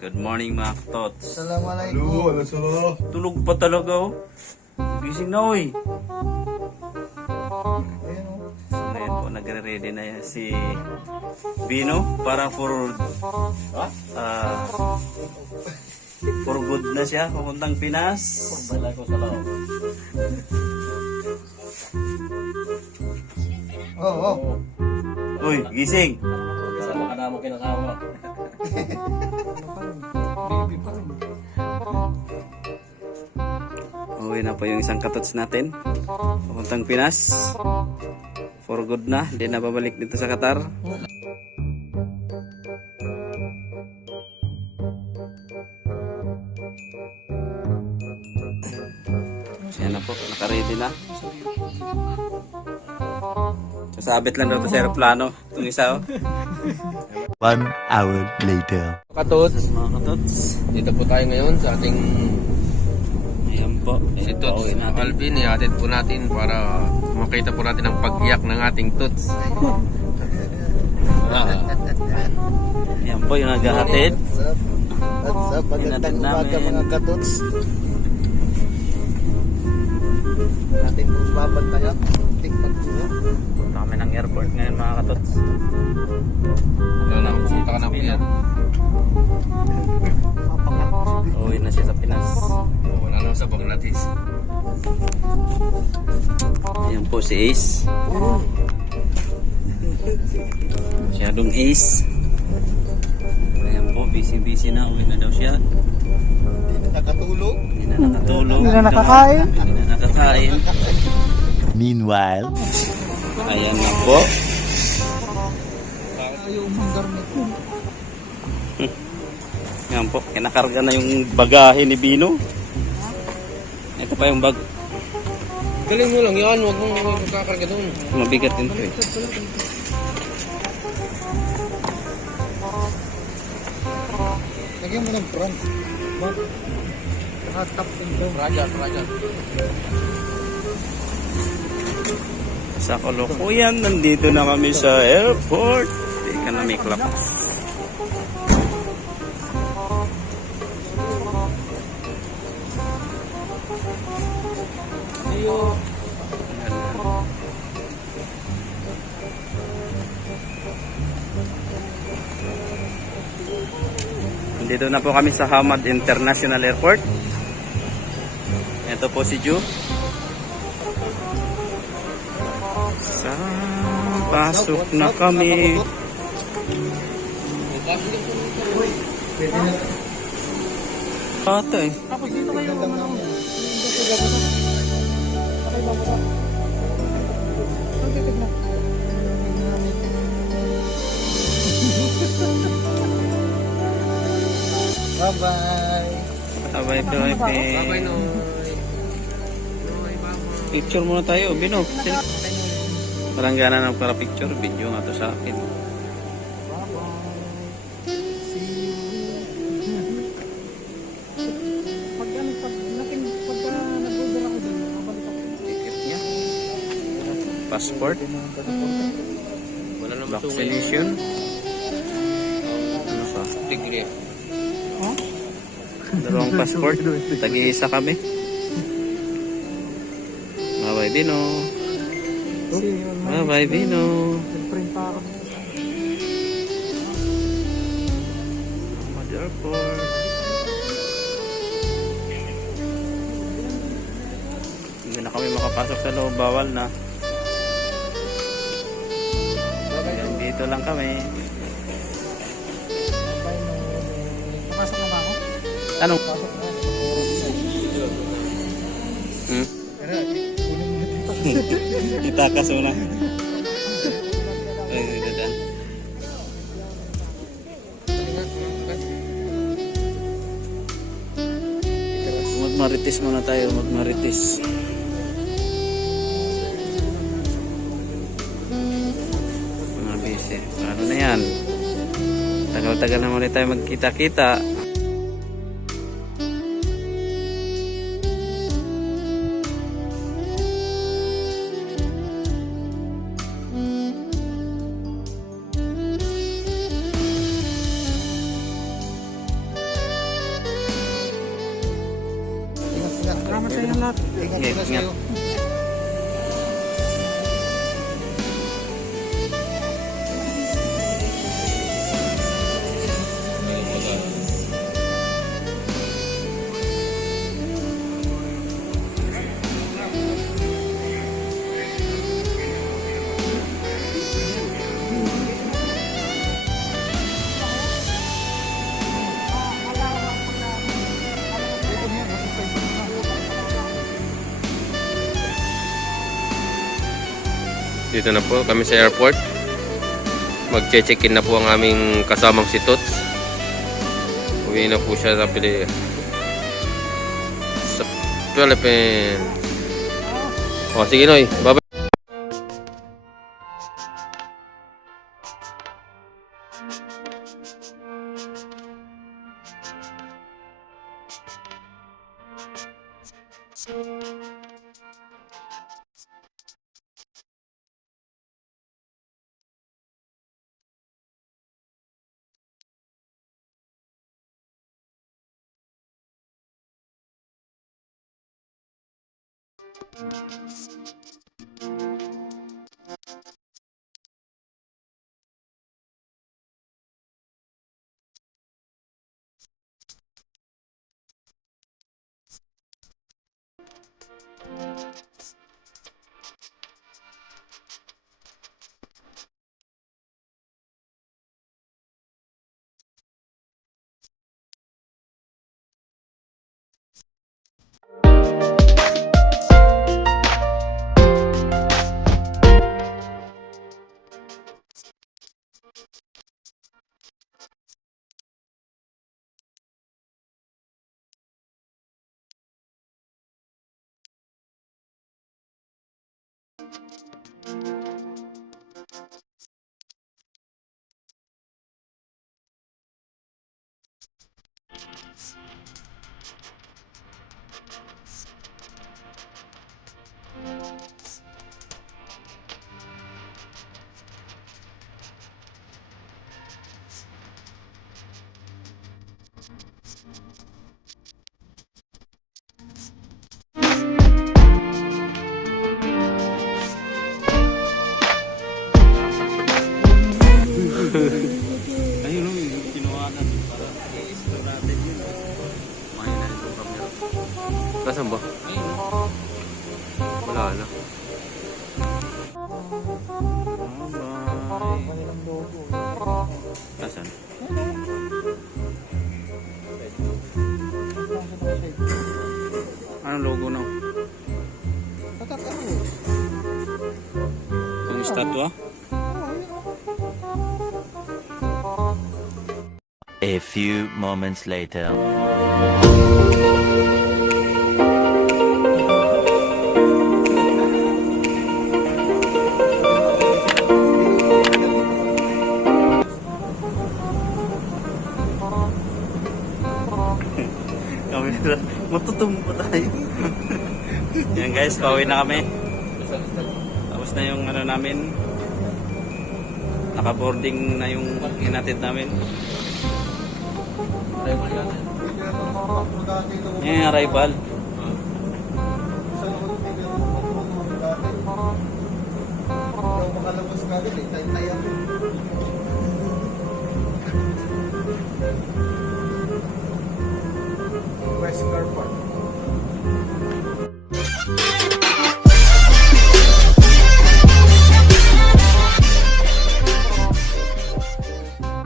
Good morning mga katots. Assalamualaikum. Tulog pa talaga oh. Gising na oy. Ngayon po nagre-ready na yan si Bino para for good na siya, papuntang Pinas. Balago sa loob. Oo. Uy, gising. Kasama ka na mo kinasama. Baby pa rin. Uwi na po yung isang katots natin. Papuntang Pinas. For good na, hindi na babalik dito sa Qatar. Yan na po, naka-ready na. Sasabit lang daw ito sa aeroplano. Itong isa oh. 1 hour later. Katots, Mga katots. dito po tayo ngayon sa ating Ayan po. si Ayan po, Tots uwi natin. Alvin. Ihatid po natin para makita po natin ang pag-iyak ng ating Tots. Ayan po yung naghahatid. What's up? Magandang umaga mga katots. Natin kung babantayan. Tingnan ko. Punta kami ng airport ngayon mga katots. Ano na, pumunta ka na po yan. Uwi na siya sa Pinas. Wala naman sa Bangladesh. Ayan po si Ace. Masyadong Ace. Ayan po, busy na. Uwi na daw siya. Hindi na nakatulog. Hindi na nakatulog. Hindi na nakakain. Hindi na nakakain. Meanwhile, Ayan na po. Ayaw umanggar nito. Ayan po, kinakarga na yung bagahe ni Bino. Ito pa yung bag. Galing mo lang yan, huwag mong magkakarga doon. Mabigat din to eh. Lagyan mo ng front. Nakatap din daw. Raja. Sa kalukuyan, nandito na kami sa airport. Teka na may claps. Nandito na po kami sa Hamad International Airport. Ito po si Ju. Pasok na kami. Ata eh. Tapos dito kayo lang. Bye-bye. Bye-bye. Bye-bye, Noy. Picture muna tayo, Bino. Parang gana ng para picture, video nga to sa akin. Ticket niya. Passport. Wala naman Vaccination. Ano pa? Degree. Dalawang passport. Tag-iisa kami. Bye-bye, Bino. Bye-bye, Bino. Print pa ako. Hamad Airport. Hindi na kami makapasok sa loob. Bawal na. Hanggang dito lang kami. Pasok na ba ako? Anong? Pasok na. Hmm? Pero, kunin mo dito. Itakas muna. Ay, dadan. Marites muna tayo, magmarites. Mga busy. Ano na yan? Tagal-tagal naman ulit tayo magkita-kita. Salamat sa inyo lahat. Ingat Ingat. sa'yo. Dito na po kami sa airport. Magche-check-in na po ang aming kasamang si Tots. Uwi na po siya sa Philippines. O sige Noy, bye-bye. Ayun o, yung kinuha natin para i-explore natin yun. Kumain na rin itong camera. Nasaan ba? Wala na. Bye. Asan? Anong logo na? Itong statwa? A few moments later. Camera. Matutumbo pa tayo. Yan guys, pauwi na kami. Tapos na yung ano namin. Naka-boarding na yung hinatid namin. Yan yung arrival. Makalabas ka din eh. Tayo-tayo.